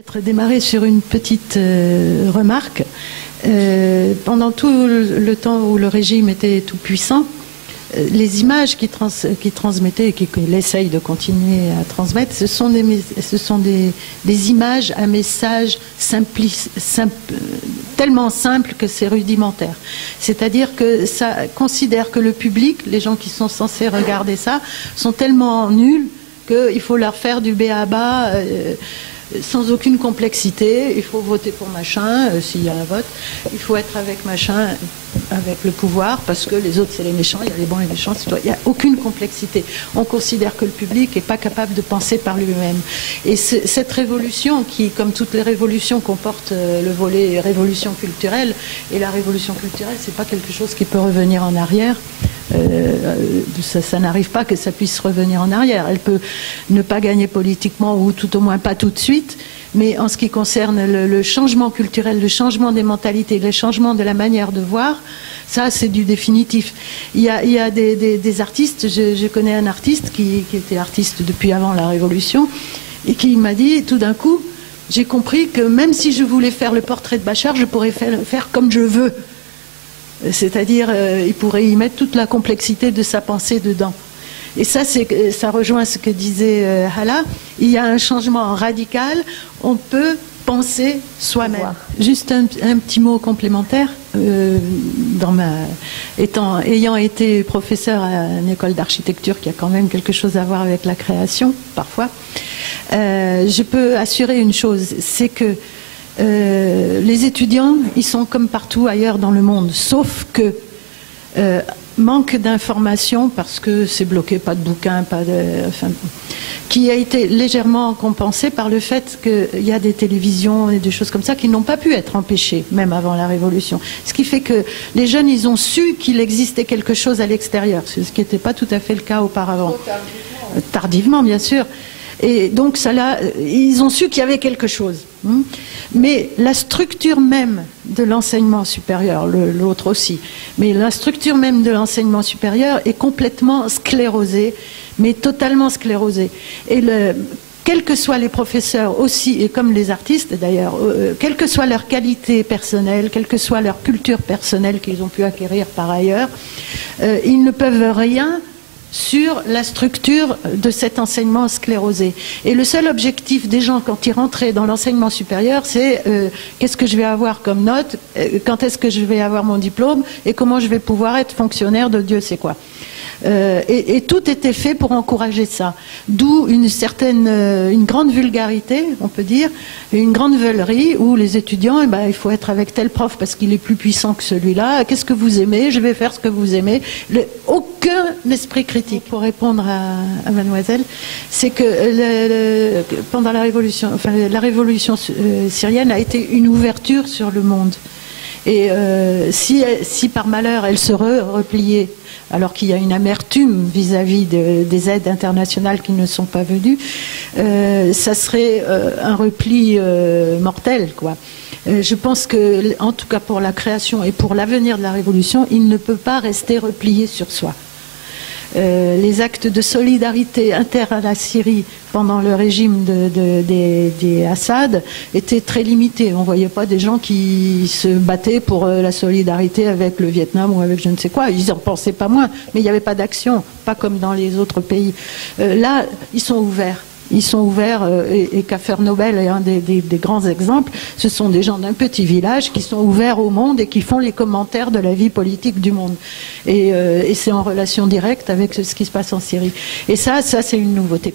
Être démarré sur une petite remarque. Pendant tout le temps où le régime était tout puissant, les images qu'il transmettait et qu'il essaye de continuer à transmettre, ce sont des images à message tellement simples que c'est rudimentaire. C'est-à-dire que ça considère que le public, les gens qui sont censés regarder ça, sont tellement nuls qu'il faut leur faire du b.a.-ba sans aucune complexité. Il faut voter pour machin, s'il y a un vote. Il faut être avec machin, avec le pouvoir, parce que les autres, c'est les méchants. Il y a les bons et les méchants. Il n'y a aucune complexité. On considère que le public n'est pas capable de penser par lui-même. Et cette révolution, qui, comme toutes les révolutions, comporte le volet révolution culturelle, et la révolution culturelle, c'est pas quelque chose qui peut revenir en arrière. Ça n'arrive pas que ça puisse revenir en arrière. Elle peut ne pas gagner politiquement, ou tout au moins pas tout de suite, mais en ce qui concerne le changement culturel, le changement des mentalités, le changement de la manière de voir, ça c'est du définitif. Il y a des artistes, je connais un artiste qui était artiste depuis avant la Révolution, et qui m'a dit tout d'un coup, j'ai compris que même si je voulais faire le portrait de Bachar, je pourrais faire comme je veux. C'est-à-dire, il pourrait y mettre toute la complexité de sa pensée dedans. Et ça rejoint ce que disait Hala. Il y a un changement radical. On peut penser soi-même. Juste un petit mot complémentaire. Ayant été professeur à une école d'architecture qui a quand même quelque chose à voir avec la création, parfois, je peux assurer une chose, c'est que les étudiants, ils sont comme partout ailleurs dans le monde, sauf que manque d'informations, parce que c'est bloqué, pas de bouquins, qui a été légèrement compensé par le fait qu'il y a des télévisions et des choses comme ça qui n'ont pas pu être empêchées, même avant la Révolution. Ce qui fait que les jeunes, ils ont su qu'il existait quelque chose à l'extérieur, ce qui n'était pas tout à fait le cas auparavant. Tardivement, bien sûr. Et donc, ils ont su qu'il y avait quelque chose. Mais la structure même de l'enseignement supérieur, l'autre aussi, mais la structure même de l'enseignement supérieur est complètement sclérosée, mais totalement sclérosée. Et quels que soient les professeurs aussi, et comme les artistes d'ailleurs, quelle que soit leur qualité personnelle, quelle que soit leur culture personnelle qu'ils ont pu acquérir par ailleurs, ils ne peuvent rien sur la structure de cet enseignement sclérosé. Et le seul objectif des gens quand ils rentraient dans l'enseignement supérieur, c'est qu'est-ce que je vais avoir comme note, quand est-ce que je vais avoir mon diplôme et comment je vais pouvoir être fonctionnaire de Dieu sait quoi. Et tout était fait pour encourager ça. D'où une grande vulgarité, on peut dire, une grande veulerie où les étudiants, il faut être avec tel prof parce qu'il est plus puissant que celui-là. Qu'est-ce que vous aimez? Je vais faire ce que vous aimez. Aucun esprit critique. Pour répondre à mademoiselle, c'est que pendant la révolution, la révolution syrienne a été une ouverture sur le monde. Et si par malheur elle se repliait, alors qu'il y a une amertume vis-à-vis des aides internationales qui ne sont pas venues, ça serait un repli mortel, quoi. Je pense que, en tout cas pour la création et pour l'avenir de la Révolution, il ne peut pas rester replié sur soi. Les actes de solidarité inter à la Syrie pendant le régime des Assad étaient très limités. On ne voyait pas des gens qui se battaient pour la solidarité avec le Vietnam ou avec je ne sais quoi. Ils n'en pensaient pas moins, mais il n'y avait pas d'action, pas comme dans les autres pays. Là, ils sont ouverts. Ils sont ouverts, et Kaffer Nobel est un des grands exemples. Ce sont des gens d'un petit village qui sont ouverts au monde et qui font les commentaires de la vie politique du monde. Et c'est en relation directe avec ce qui se passe en Syrie. Et ça c'est une nouveauté.